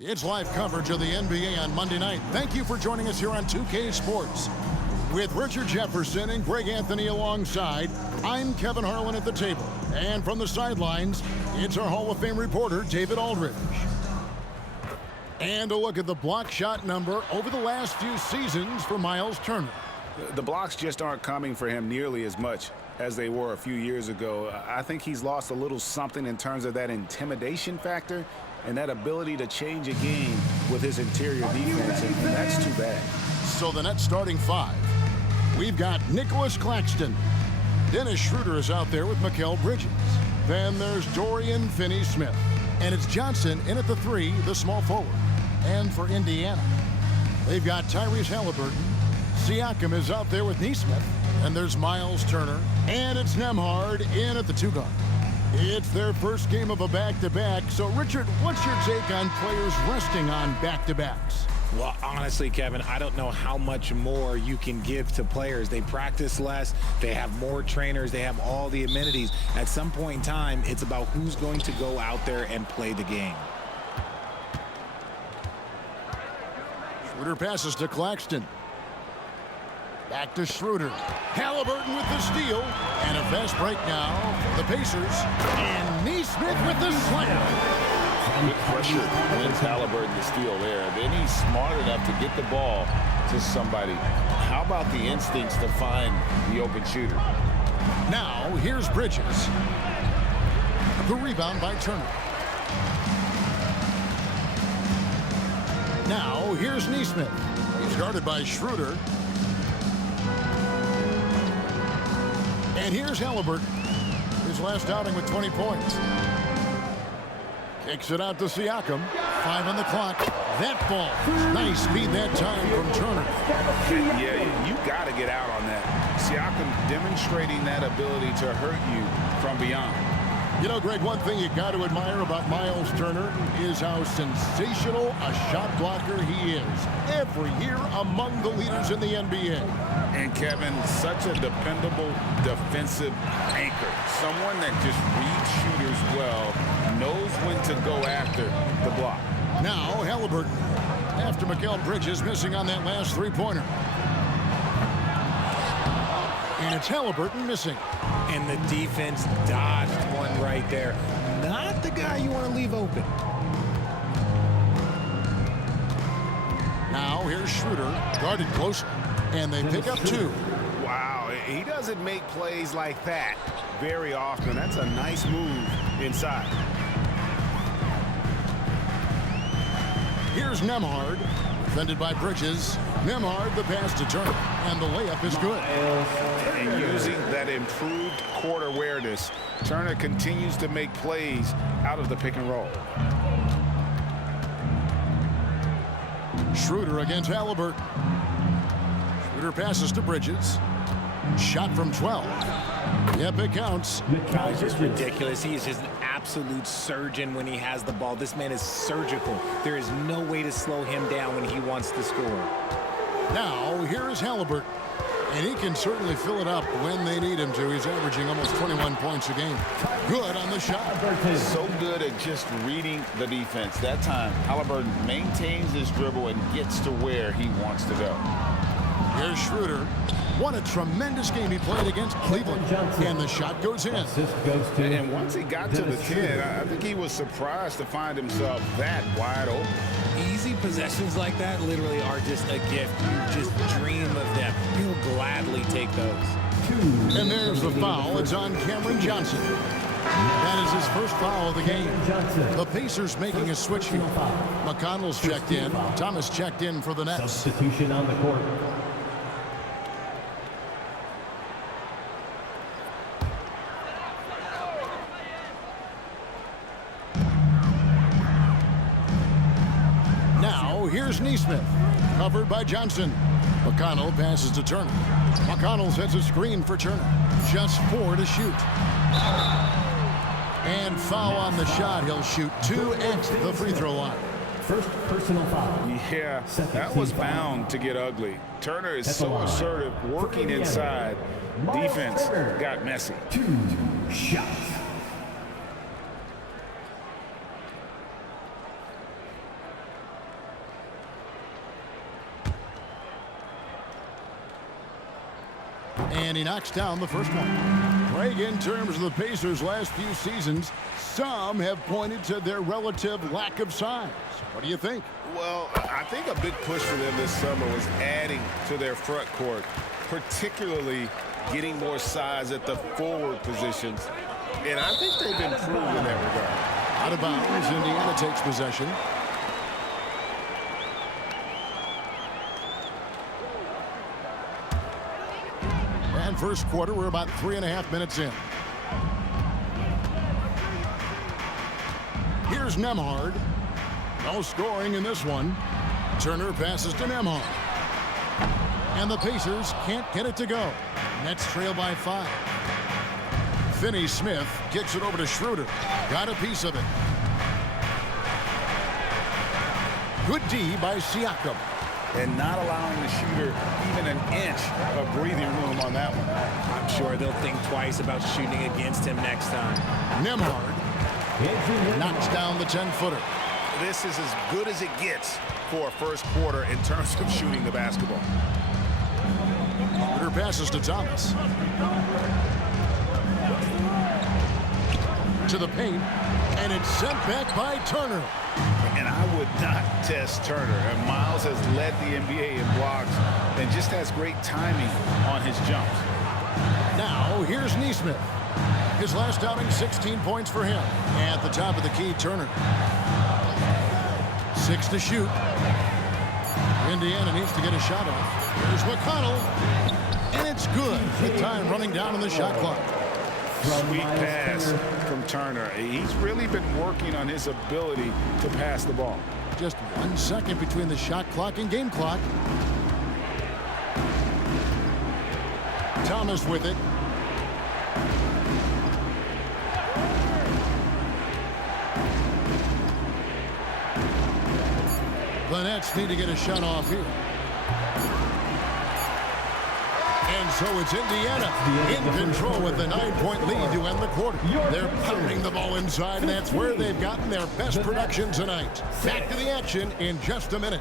It's live coverage of the NBA on Monday night. Thank you for joining us here on 2K Sports. With Richard Jefferson and Greg Anthony alongside, I'm Kevin Harlan at the table. And from the sidelines, it's our Hall of Fame reporter, David Aldridge. And a look at the block shot number over the last few seasons for Myles Turner. The blocks just aren't coming for him nearly as much as they were a few years ago. I think he's lost a little something in terms of that intimidation factor and that ability to change a game with his interior defense, and that's too bad. So the Nets starting five. We've got Nicholas Claxton. Dennis Schroeder is out there with Mikal Bridges. Then there's Dorian Finney-Smith. And it's Johnson in at the three, the small forward. And for Indiana, they've got Tyrese Halliburton. Siakam is out there with Nesmith. And there's Myles Turner. And it's Nembhard in at the two guard. It's their first game of a back-to-back. So, Richard, what's your take on players resting on back-to-backs? Well, honestly, Kevin, I don't know how much more you can give to players. They practice less. They have more trainers. They have all the amenities. At some point in time, it's about who's going to go out there and play the game. Schroeder passes to Claxton. Back to Schroeder. Halliburton with the steal. And a fast break now for the Pacers. And Nesmith with the slam. Good pressure wins Halliburton the steal there. Then he's smart enough to get the ball to somebody. How about the instincts to find the open shooter? Now, here's Bridges. The rebound by Turner. Now, here's Nesmith. He's guarded by Schroeder. And here's Halliburton. His last outing with 20 points. Kicks it out to Siakam. 5 on the clock. That ball. Nice speed that time from Turner. Yeah, you got to get out on that. Siakam demonstrating that ability to hurt you from beyond. You know, Greg, one thing you got to admire about Myles Turner is how sensational a shot blocker he is. Every year among the leaders in the NBA. And Kevin, such a dependable defensive anchor. Someone that just reads shooters well, knows when to go after the block. Now, Halliburton, after Mikal Bridges missing on that last three-pointer. And it's Halliburton missing. And the defense dodged one right there. Not the guy you want to leave open. Now, here's Schroeder, guarded closely. And they pick up two. Wow, he doesn't make plays like that very often. That's a nice move inside. Here's Nembhard, defended by Bridges. Nembhard, the pass to Turner, and the layup is good. And using that improved court awareness, Turner continues to make plays out of the pick and roll. Schroeder against Halliburton. Schroeder passes to Bridges. Shot from 12. Yep, it counts. No, it's just ridiculous. He is just an absolute surgeon when he has the ball. This man is surgical. There is no way to slow him down when he wants to score. Now, here is Halliburton. And he can certainly fill it up when they need him to. He's averaging almost 21 points a game. Good on the shot. So good at just reading the defense. That time, Halliburton maintains his dribble and gets to where he wants to go. Here's Schroeder. What a tremendous game he played against Cleveland. And the shot goes in. And once he got to the 10, I think he was surprised to find himself that wide open. Easy possessions like that literally are just a gift. You just dream of them. You'll gladly take those. And there's the foul. It's on Cameron Johnson. That is his first foul of the game. The Pacers making a switch here. McConnell's checked in. Thomas checked in for the Nets. Substitution on the court. Now, here's Nesmith, covered by Johnson. McConnell passes to Turner. McConnell sets a screen for Turner. Just 4 to shoot. And foul on the shot. He'll shoot 2 at the free throw line. First personal foul. Yeah, that was bound to get ugly. Turner is so assertive, working inside. Defense got messy. 2 shots. And he knocks down the first one. Greg, in terms of the Pacers' last few seasons, some have pointed to their relative lack of size. What do you think? Well, I think a big push for them this summer was adding to their front court, particularly getting more size at the forward positions. And I think they've improved in that regard. Out of bounds, Indiana takes possession. And first quarter, we're about 3.5 minutes in. Here's Nembhard. No scoring in this one. Turner passes to Nembhard. And the Pacers can't get it to go. Nets trail by 5. Finney-Smith kicks it over to Schroeder. Got a piece of it. Good D by Siakam. And not allowing the shooter even an inch of breathing room on that one. I'm sure they'll think twice about shooting against him next time. Nembhard knocks down the 10-footer. This is as good as it gets for a first quarter in terms of shooting the basketball. Schroeder passes to Thomas. To the paint, and it's sent back by Turner. And I would not test Turner. And Miles has led the NBA in blocks and just has great timing on his jumps. Now, here's Nesmith. His last outing, 16 points for him. At the top of the key, Turner. 6 to shoot. Indiana needs to get a shot off. Here's McConnell. And it's good with time running down on the shot clock. Sweet pass from Turner. He's really been working on his ability to pass the ball. Just 1 second between the shot clock and game clock. Thomas with it. The Nets need to get a shot off here. And so it's Indiana in control with the 9-point lead to end the quarter. They're pounding the ball inside, and that's where they've gotten their best production tonight. Back to the action in just a minute.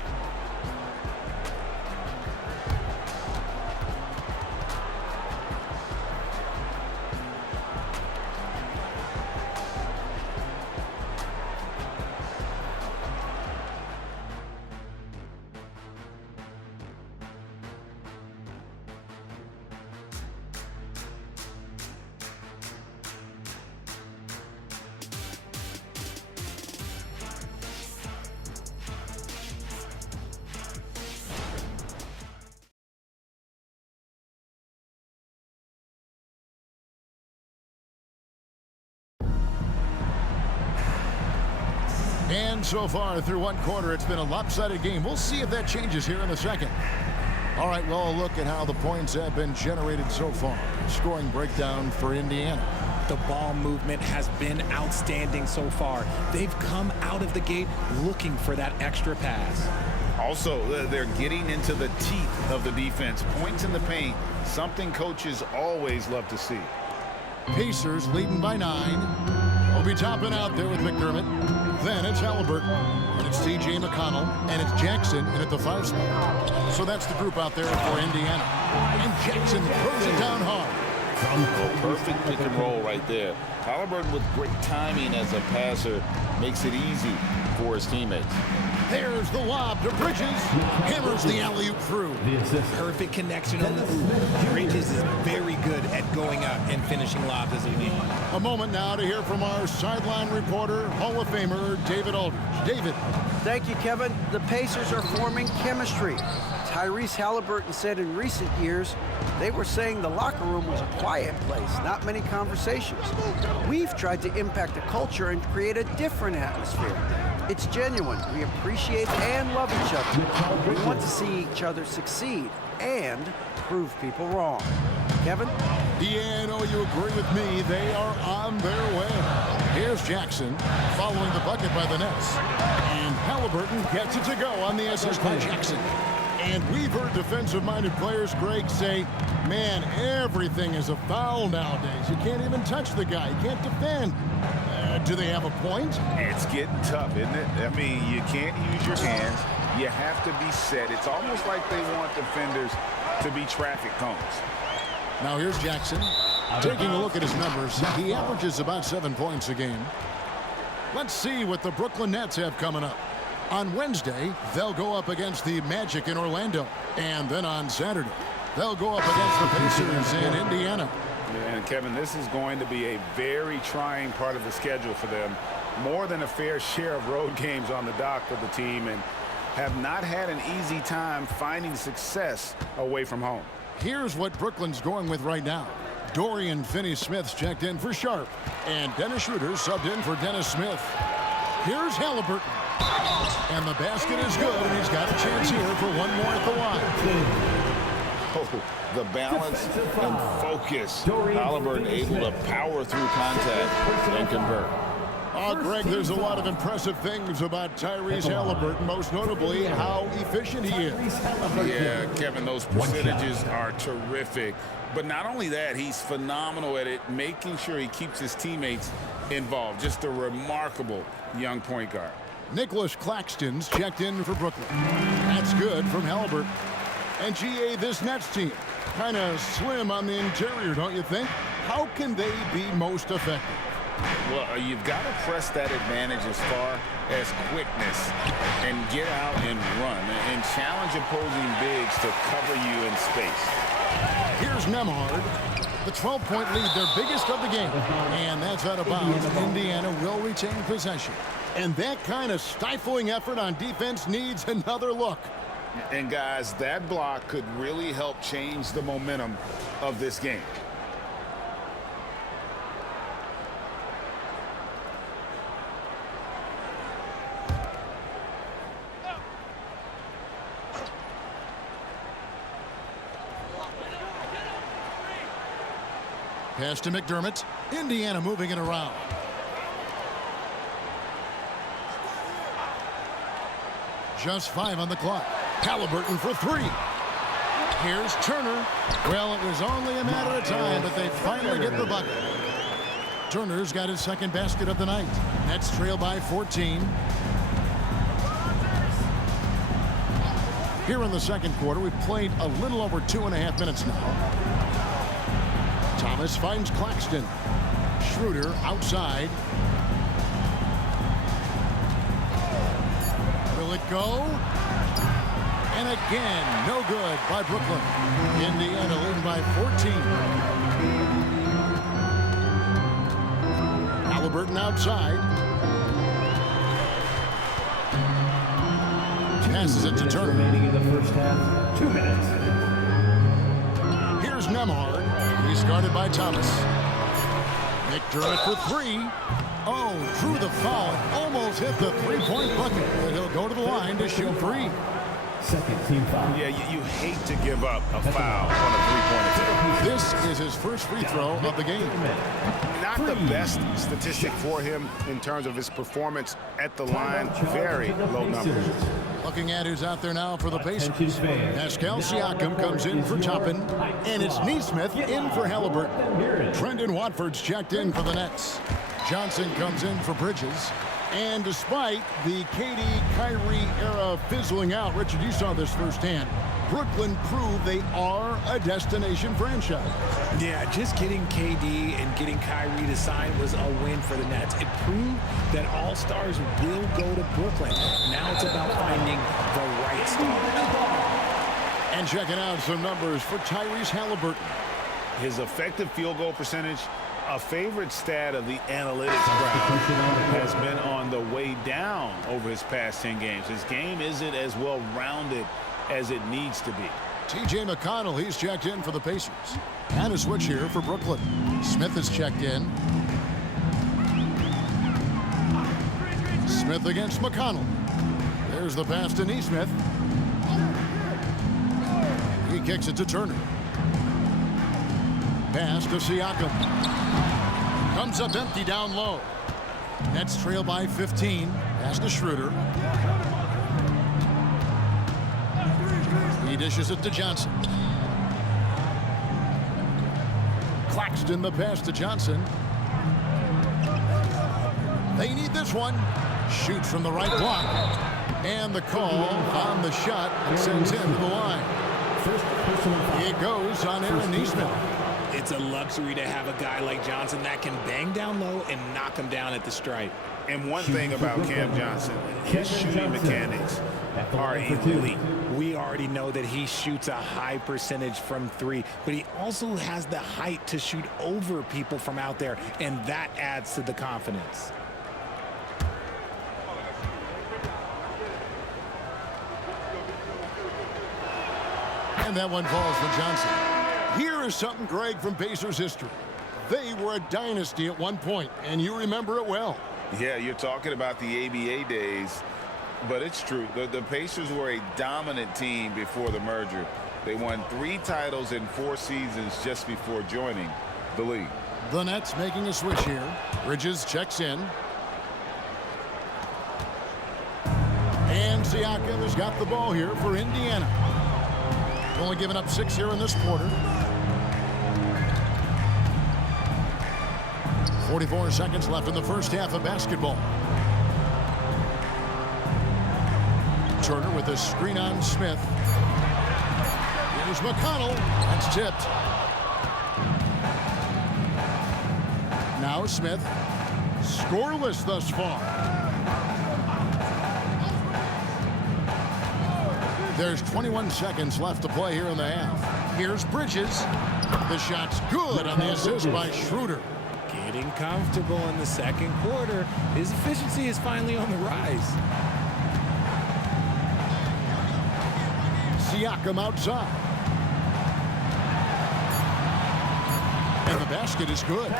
And so far through one quarter, it's been a lopsided game. We'll see if that changes here in the second. All right, well, a look at how the points have been generated so far. Scoring breakdown for Indiana. The ball movement has been outstanding so far. They've come out of the gate looking for that extra pass. Also, they're getting into the teeth of the defense. Points in the paint, something coaches always love to see. Pacers leading by 9. Will be topping out there with McDermott. Then it's Halliburton, and it's T.J. McConnell, and it's Jackson in at the 5 spot. So that's the group out there for Indiana. And Jackson throws it down hard. Perfect pick and roll right there. Halliburton with great timing as a passer makes it easy for his teammates. There's the lob to Bridges. Hammers the alley-oop through. Perfect connection on the oop. Bridges is very good at going out and finishing lobs as a lead. A moment now to hear from our sideline reporter, Hall of Famer David Aldridge. David. Thank you, Kevin. The Pacers are forming chemistry. Tyrese Halliburton said in recent years they were saying the locker room was a quiet place, not many conversations. We've tried to impact the culture and create a different atmosphere. It's genuine. We appreciate and love each other. We want to see each other succeed and prove people wrong. Kevin? Yeah, I know you agree with me. They are on their way. Here's Jackson following the bucket by the Nets. And Halliburton gets it to go on the assist by Jackson. And we've heard defensive-minded players, Greg, say, man, everything is a foul nowadays. You can't even touch the guy. You can't defend. Do they have a point? It's getting tough, isn't it? I mean, you can't use your hands. You have to be set. It's almost like they want defenders to be traffic cones. Now here's Jackson. Taking a look at his numbers, he averages about 7 points a game. Let's see what the Brooklyn Nets have coming up. On Wednesday, they'll go up against the Magic in Orlando. And then on Saturday, they'll go up against the Pacers in Indiana. Yeah, and Kevin, this is going to be a very trying part of the schedule for them. More than a fair share of road games on the dock for the team, and have not had an easy time finding success away from home. Here's what Brooklyn's going with right now. Dorian Finney-Smith's checked in for Sharp, and Dennis Schroeder subbed in for Dennis Smith. Here's Halliburton. And the basket is good, and he's got a chance here for one more at the line. Oh, the balance and focus. Halliburton able to power through contact and convert. Oh, Greg, there's a lot of impressive things about Tyrese Halliburton, most notably how efficient he is. Yeah, Kevin, those percentages are terrific. But not only that, he's phenomenal at it, making sure he keeps his teammates involved. Just a remarkable young point guard. Nicholas Claxton's checked in for Brooklyn. That's good from Halliburton. And GA, this Nets team, kind of slim on the interior, don't you think? How can they be most effective? Well, you've got to press that advantage as far as quickness and get out and run and challenge opposing bigs to cover you in space. Here's Nembhard. The 12-point lead, their biggest of the game. And that's out of bounds. Indiana will retain possession. And that kind of stifling effort on defense needs another look. And guys, that block could really help change the momentum of this game. Pass to McDermott. Indiana moving it around. Just 5 on the clock. Halliburton for 3. Here's Turner. Well, it was only a matter of time, but they finally get the bucket. Turner's got his second basket of the night. Nets trail by 14. Here in the second quarter, we've played a little over 2.5 minutes now. Thomas finds Claxton. Schroeder outside. Will it go? And again, no good by Brooklyn. Indiana leading by 14. Halliburton outside. Passes it to Turner. Remaining in the first half, 2 minutes. Here's Nembhard. He's guarded by Thomas. McDermott for 3. Oh, drew the foul. Almost hit the three-point bucket. But he'll go to the line to shoot 3. Second team foul. Yeah, you hate to give up a foul on a three-point attempt. This is his first free throw of the game. Not the best statistic for him in terms of his performance at the line. Very low numbers. Looking at who's out there now for the Pacers. Pascal Siakam comes in for Toppin, and it's Nesmith in for Halliburton. Trendon Watford's checked in for the Nets. Johnson comes in for Bridges. And despite the KD-Kyrie era fizzling out, Richard, you saw this firsthand, Brooklyn proved they are a destination franchise. Yeah, just getting KD and getting Kyrie to sign was a win for the Nets. It proved that all-stars will go to Brooklyn. Now it's about finding the right star. And checking out some numbers for Tyrese Halliburton. His effective field goal percentage, a favorite stat of the analytics crowd, has been on the way down over his past 10 games. His game isn't as well-rounded as it needs to be. T.J. McConnell, he's checked in for the Pacers. And a switch here for Brooklyn. Smith is checked in. Smith against McConnell. There's the pass to Nesmith. He kicks it to Turner. Pass to Siakam. Comes up empty down low. Nets trail by 15. Pass to Schroeder. He dishes it to Johnson. Claxton the pass to Johnson. They need this one. Shoots from the right block. And the call on the shot that sends him to the line. First personal foul. It goes on Aaron Nesmith. It's a luxury to have a guy like Johnson that can bang down low and knock him down at the stripe. And one thing about Cam Johnson, his shooting mechanics are elite. We already know that he shoots a high percentage from three, but he also has the height to shoot over people from out there, and that adds to the confidence. And that one falls for Johnson. Here is something, Greg, from Pacers history. They were a dynasty at one point, and you remember it well. Yeah, you're talking about the ABA days, but it's true. The Pacers were a dominant team before the merger. They won 3 titles in 4 seasons just before joining the league. The Nets making a switch here. Bridges checks in. And Siakam has got the ball here for Indiana. Only giving up 6 here in this quarter. 44 seconds left in the first half of basketball. Turner with a screen on Smith. Here's McConnell. That's tipped. Now Smith. Scoreless thus far. There's 21 seconds left to play here in the half. Here's Bridges. The shot's good on the assist by Schroeder. Getting comfortable in the second quarter. His efficiency is finally on the rise. Siakam outside. And the basket is good.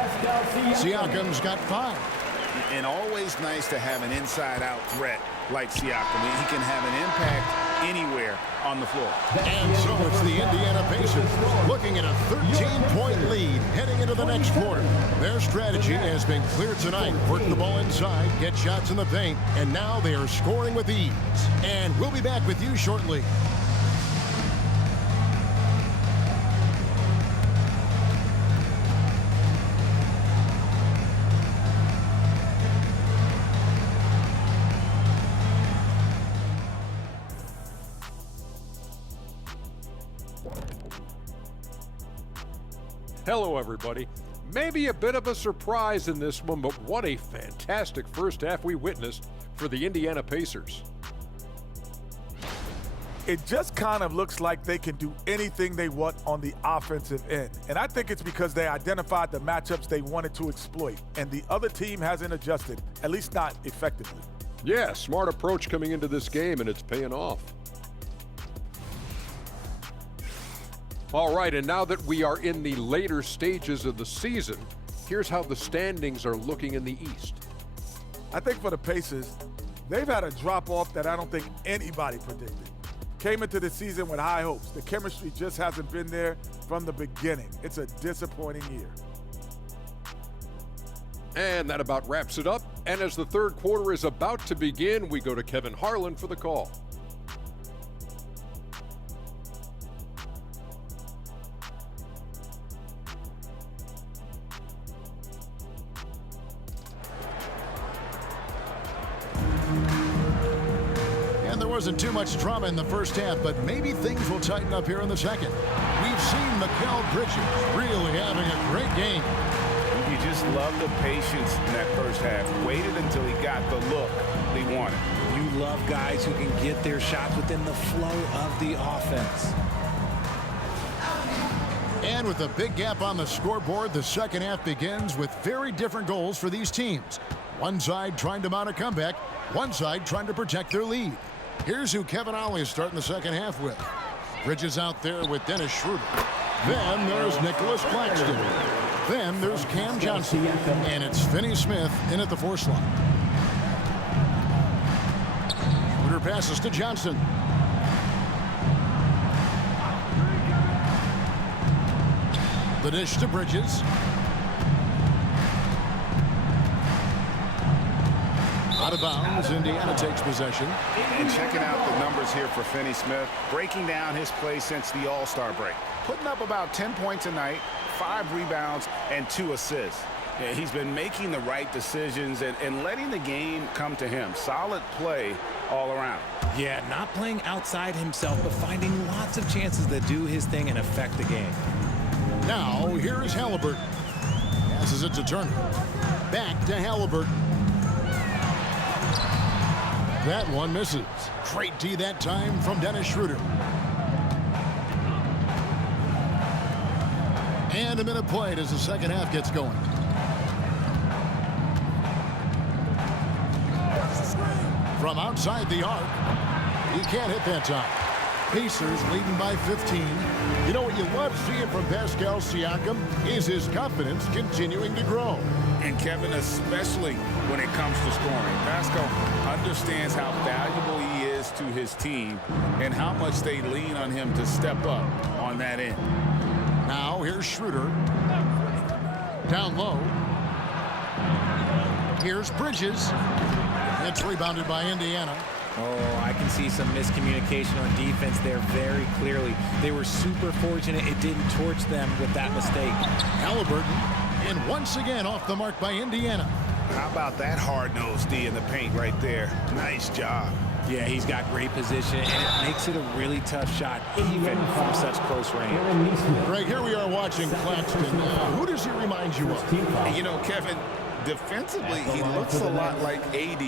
Siakam's got 5. And always nice to have an inside-out threat like Siakam. He can have an impact anywhere on the floor. And so it's the Indiana Pacers looking at a 13-point lead heading into the next quarter. Their strategy has been clear tonight. Work the ball inside, get shots in the paint, and now they are scoring with ease. And we'll be back with you shortly. Hello, everybody. Maybe a bit of a surprise in this one, but what a fantastic first half we witnessed for the Indiana Pacers. It just kind of looks like they can do anything they want on the offensive end. And I think it's because they identified the matchups they wanted to exploit, and the other team hasn't adjusted, at least not effectively. Yeah, smart approach coming into this game, and it's paying off. All right, and now that we are in the later stages of the season, here's how the standings are looking in the East. I think for the Pacers, they've had a drop-off that I don't think anybody predicted. Came into the season with high hopes. The chemistry just hasn't been there from the beginning. It's a disappointing year. And that about wraps it up. And as the third quarter is about to begin, we go to Kevin Harlan for the call. Wasn't too much drama in the first half, but maybe things will tighten up here in the second. We've seen Mikal Bridges really having a great game. You just love the patience in that first half. Waited until he got the look he wanted. You love guys who can get their shots within the flow of the offense. And with a big gap on the scoreboard, the second half begins with very different goals for these teams. One side trying to mount a comeback, one side trying to protect their lead. Here's who Kevin Ollie is starting the second half with. Bridges out there with Dennis Schroeder. Then there's Nicholas Claxton. Then there's Cam Johnson. And it's Finney Smith in at the 4 slot. Schroeder passes to Johnson. The dish to Bridges. Out of bounds, Indiana takes possession. And checking out the numbers here for Finney Smith, breaking down his play since the All-Star break. Putting up about 10 points a night, 5 rebounds, and 2 assists. Yeah, he's been making the right decisions and letting the game come to him. Solid play all around. Yeah, not playing outside himself, but finding lots of chances to do his thing and affect the game. Now, here is Halliburton. Passes it to Turner. Back to Halliburton. That one misses. Great D that time from Dennis Schroeder. And a minute played as the second half gets going. From outside the arc, he can't hit that time. Pacers leading by 15. You know what you love seeing from Pascal Siakam is his confidence continuing to grow. And Kevin, especially when it comes to scoring. Pascal understands how valuable he is to his team and how much they lean on him to step up on that end. Now here's Schroeder. Down low. Here's Bridges. It's rebounded by Indiana. Oh, I can see some miscommunication on defense there very clearly. They were super fortunate it didn't torch them with that mistake. Halliburton, and once again off the mark by Indiana. How about that hard-nosed D in the paint right there? Nice job. Yeah, he's got great position, and it makes it a really tough shot, even from such close range. Greg, here we are watching Claxton. Who does he remind you of? And you know, Kevin, defensively, he looks a lot like AD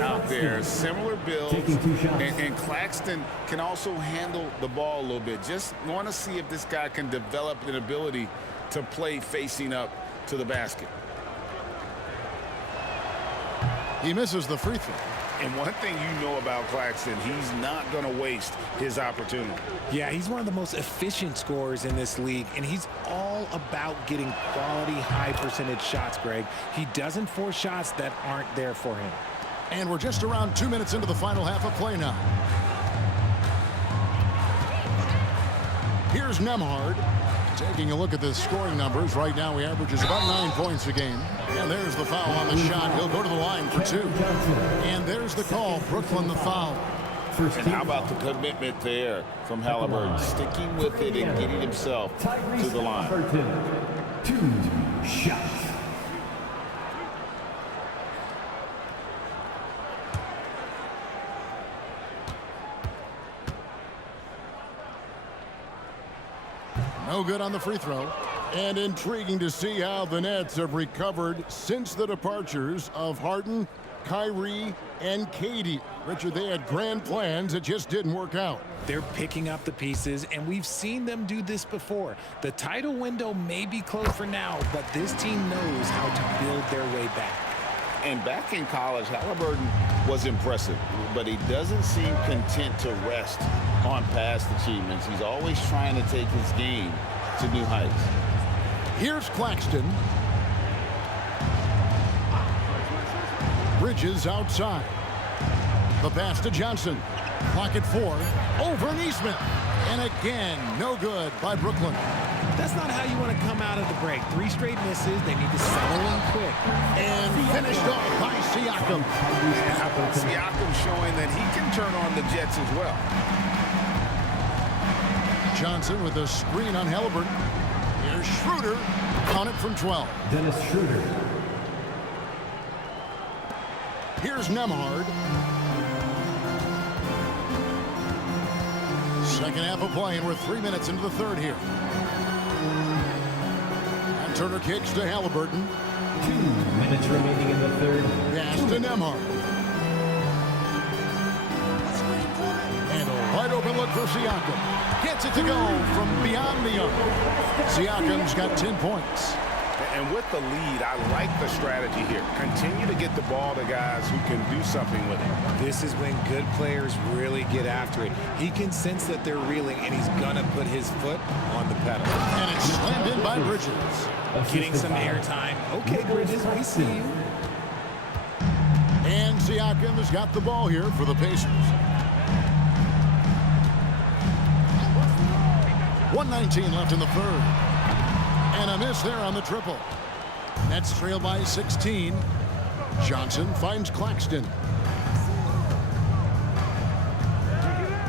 out there. Similar build, and Claxton can also handle the ball a little bit. Just want to see if this guy can develop an ability to play facing up to the basket. He misses the free throw. And one thing you know about Claxton, he's not going to waste his opportunity. Yeah, he's one of the most efficient scorers in this league, and he's all about getting quality, high-percentage shots, Greg. He doesn't force shots that aren't there for him. And we're just around 2 minutes into the final half of play now. Here's Nembhard. Taking a look at the scoring numbers, right now he averages about 9 points a game. And there's the foul on the shot. He'll go to the line for 2. And there's the call. Brooklyn the foul. And how about the commitment there from Halliburton, sticking with it and getting himself to the line. 2 shots. No good on the free throw. And intriguing to see how the Nets have recovered since the departures of Harden, Kyrie, and KD. Richard, they had grand plans. It just didn't work out. They're picking up the pieces, and we've seen them do this before. The title window may be closed for now, but this team knows how to build their way back. And back in college, Halliburton was impressive, but he doesn't seem content to rest on past achievements. He's always trying to take his game to new heights. Here's Claxton. Bridges outside. The pass to Johnson. Clock at 4. Over Nesmith. And again, no good by Brooklyn. That's not how you want to come out of the break. 3 straight misses. They need to settle in quick. And finished off by Siakam. And how about Siakam showing that he can turn on the Jets as well. Johnson with a screen on Halliburton. Here's Schroeder. On it from 12. Dennis Schroeder. Here's Nembhard. Second half of play, and we're 3 minutes into the third here. And Turner kicks to Halliburton. 2 minutes remaining in the third. Pass to Nembhard. And a wide open look for Siakam. Gets it to go from beyond the arc. Siakam's got 10 points. And with the lead, I like the strategy here. Continue to get the ball to guys who can do something with it. This is when good players really get after it. He can sense that they're reeling, and he's going to put his foot on the pedal. And it's slammed in by Bridges. Getting some airtime. Okay, Bridges, we see you. And Siakam has got the ball here for the Pacers. 1:19 left in the third. And a miss there on the triple. Nets trail by 16. Johnson finds Claxton.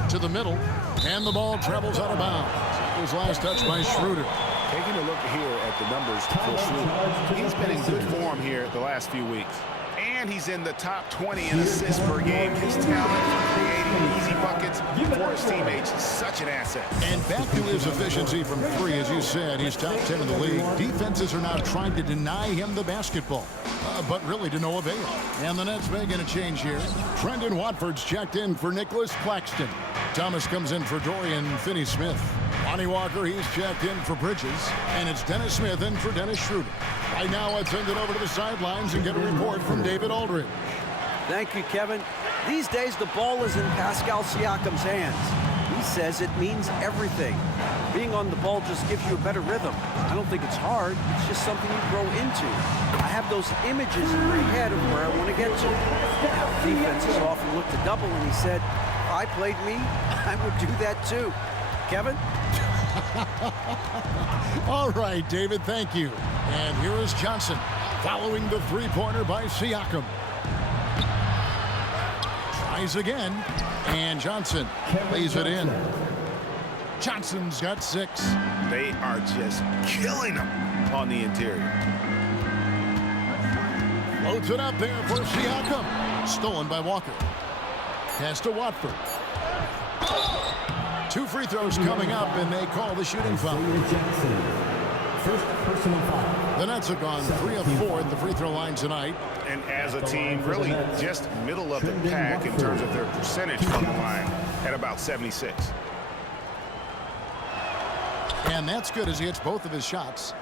To the middle. And the ball travels out of bounds. It was last touched by Schroeder. Taking a look here at the numbers for Schroeder. He's been in good form here the last few weeks. And he's in the top 20 in assists per game. His talent for creating easy buckets for his teammates such an asset. And back to his efficiency from three, as you said, he's top 10 in the league. Defenses are now trying to deny him the basketball, but really to no avail. And the Nets making a change here. Trendon Watford's checked in for Nicholas Claxton. Thomas comes in for Dorian Finney-Smith. Lonnie Walker, he's checked in for Bridges. And it's Dennis Smith in for Dennis Schroeder. Right now, let's send it over to the sidelines and get a report from David Aldridge. Thank you, Kevin. These days, the ball is in Pascal Siakam's hands. He says it means everything. Being on the ball just gives you a better rhythm. I don't think it's hard. It's just something you grow into. I have those images in my head of where I want to get to. Now, defenses often look to double, and he said, if I played me, I would do that too. Kevin? All right, David, thank you. And here is Johnson following the three-pointer by Siakam. Tries again, and Johnson lays it in. Johnson's got 6. They are just killing him on the interior. Loads it up there for Siakam. Stolen by Walker. Pass to Watford. 2 free throws coming up, and they call the shooting foul. First personal foul. The Nets have gone 3 of 4 at the free throw line tonight. And as a team, really just middle of the pack in terms of their percentage from the line at about 76. And that's good as he hits both of his shots.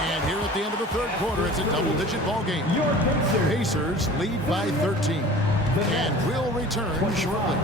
And here at the end of the third quarter, it's a double-digit ball game. Your Pacers lead by 13. And will return shortly.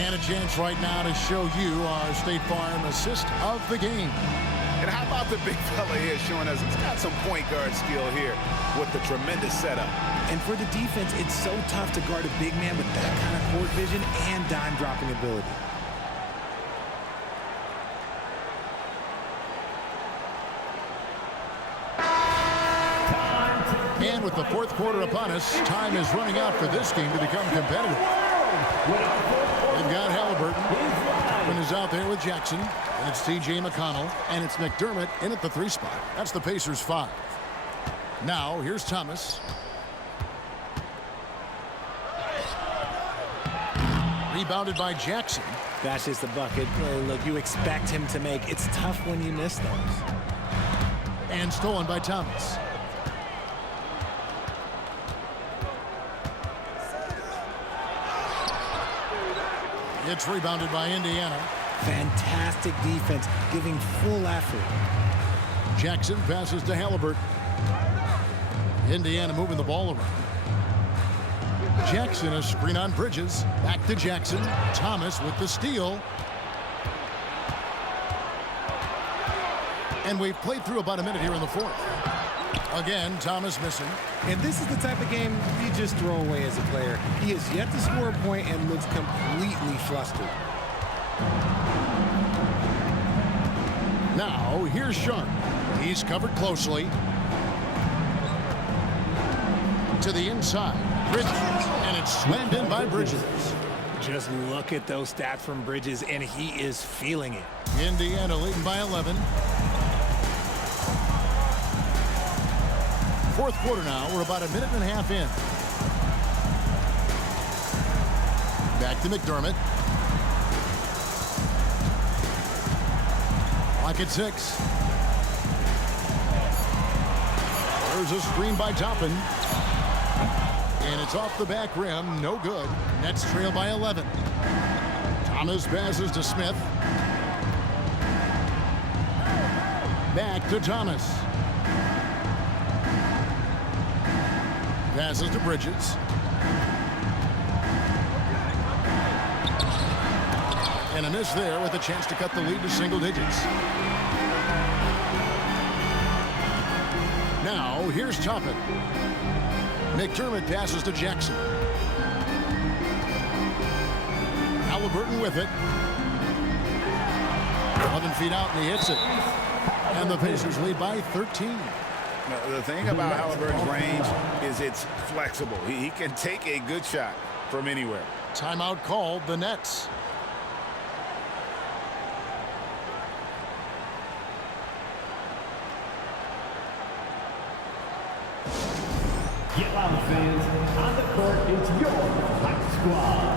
And a chance right now to show you our State Farm assist of the game. And how about the big fella here showing us he's got some point guard skill here with the tremendous setup. And for the defense, it's so tough to guard a big man with that kind of court vision and dime dropping ability. And with the fourth quarter upon us, time is running out for this game to become competitive. They've got Halliburton. Halliburton is out there with Jackson. And it's T.J. McConnell. And it's McDermott in at the 3 spot. That's the Pacers 5. Now, here's Thomas. Rebounded by Jackson. That's just the bucket. Look, you expect him to make. It's tough when you miss those. And stolen by Thomas. It's rebounded by Indiana. Fantastic defense, giving full effort. Jackson passes to Halliburton. Indiana moving the ball around. Jackson, a screen on Bridges. Back to Jackson. Thomas with the steal. And we've played through about a minute here in the fourth. Again, Thomas missing. And this is the type of game you just throw away as a player. He has yet to score a point and looks completely flustered. Now, here's Sharp. He's covered closely. To the inside. Bridges. And it's slammed in by Bridges. Just look at those stats from Bridges, and he is feeling it. Indiana leading by 11. Fourth quarter now. We're about a minute and a half in. Back to McDermott. Clock at 6. There's a screen by Toppin. And it's off the back rim. No good. Nets trail by 11. Thomas passes to Smith. Back to Thomas. Passes to Bridges. And a miss there with a chance to cut the lead to single digits. Now, here's Toppin. McDermott passes to Jackson. Halliburton with it. 11 feet out, and he hits it. And the Pacers lead by 13. Now, the thing about Halliburton's range is it's flexible. He can take a good shot from anywhere. Timeout called, the Nets. Get loud, fans. On the court, it's your Hot Squad.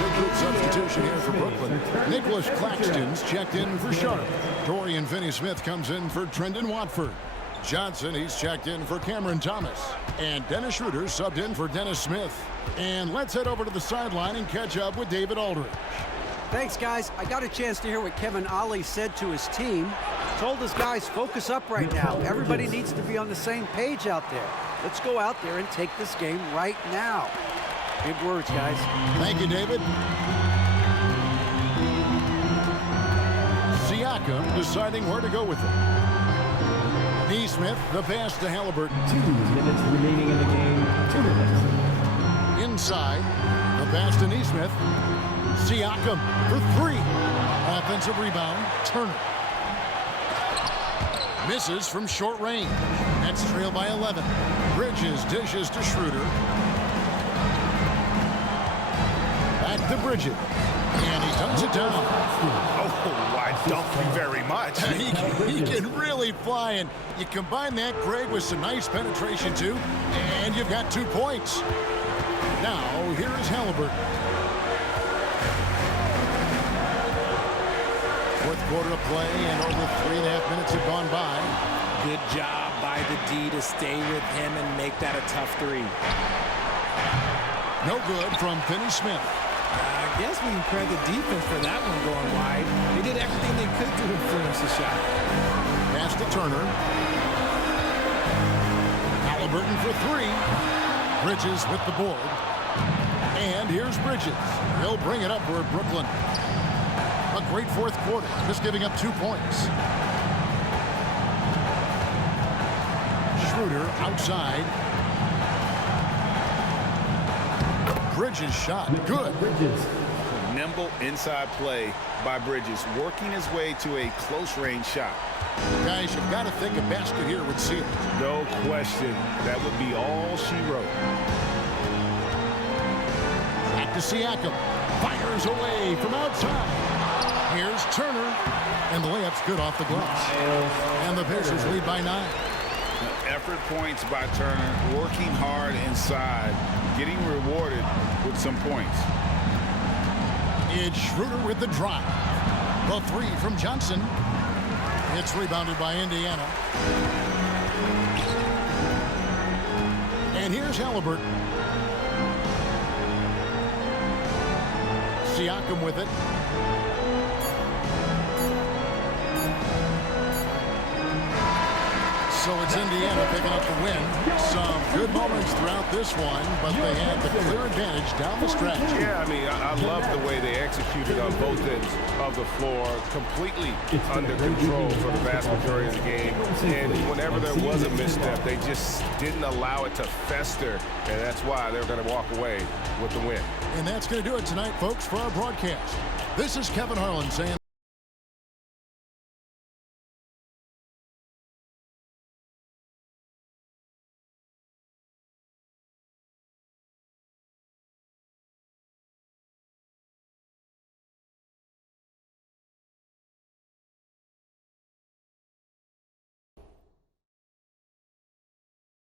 Big group substitution here for Brooklyn. Nicholas Claxton's checked in for Sharp. Dorian Finney-Smith comes in for Trendon Watford. Johnson, he's checked in for Cameron Thomas. And Dennis Schroeder subbed in for Dennis Smith. And let's head over to the sideline and catch up with David Aldridge. Thanks, guys. I got a chance to hear what Kevin Ollie said to his team. Told his guys, focus up right now. Everybody needs to be on the same page out there. Let's go out there and take this game right now. Big words, guys. Thank you, David. Siakam deciding where to go with it. Neesmith, the pass to Halliburton. 2 minutes remaining in the game. 2 minutes. Inside, the pass to Neesmith. Siakam for 3. Offensive rebound, Turner. Misses from short range. Nets trail by 11. Bridges dishes to Schroeder. Back to Bridges. And he tucks it down. Oh, I don't very much. He can really fly, and you combine that, Greg, with some nice penetration, too, and you've got 2 points. Now, here is Halliburton. Fourth quarter of play, and over 3.5 minutes have gone by. Good job by the D to stay with him and make that a tough 3. No good from Finney-Smith. I guess we can credit the defense for that one going wide. They did everything they could to influence the shot. Pass to Turner. Halliburton for 3. Bridges with the board. And here's Bridges. He'll bring it up for Brooklyn. A great fourth quarter, just giving up 2 points. Schroeder outside. Bridges shot. Good. Bridges. Nimble inside play by Bridges, working his way to a close-range shot. Guys, you've got to think a basket here would seal it. No question. That would be all she wrote. Back to Siakam. Fires away from outside. Here's Turner. And the layup's good off the glass. And the Pacers lead by 9. Effort points by Turner, working hard inside, getting rewarded with some points. It's Schroeder with the drive. The 3 from Johnson. It's rebounded by Indiana. And here's Halliburton. Siakam with it. So it's Indiana picking up the win. Some good moments throughout this one, but they had the clear advantage down the stretch. Yeah, I mean, I love the way they executed on both ends of the floor, completely under control for the vast majority of the game. And whenever there was a misstep, they just didn't allow it to fester, and that's why they're going to walk away with the win. And that's going to do it tonight, folks, for our broadcast. This is Kevin Harlan saying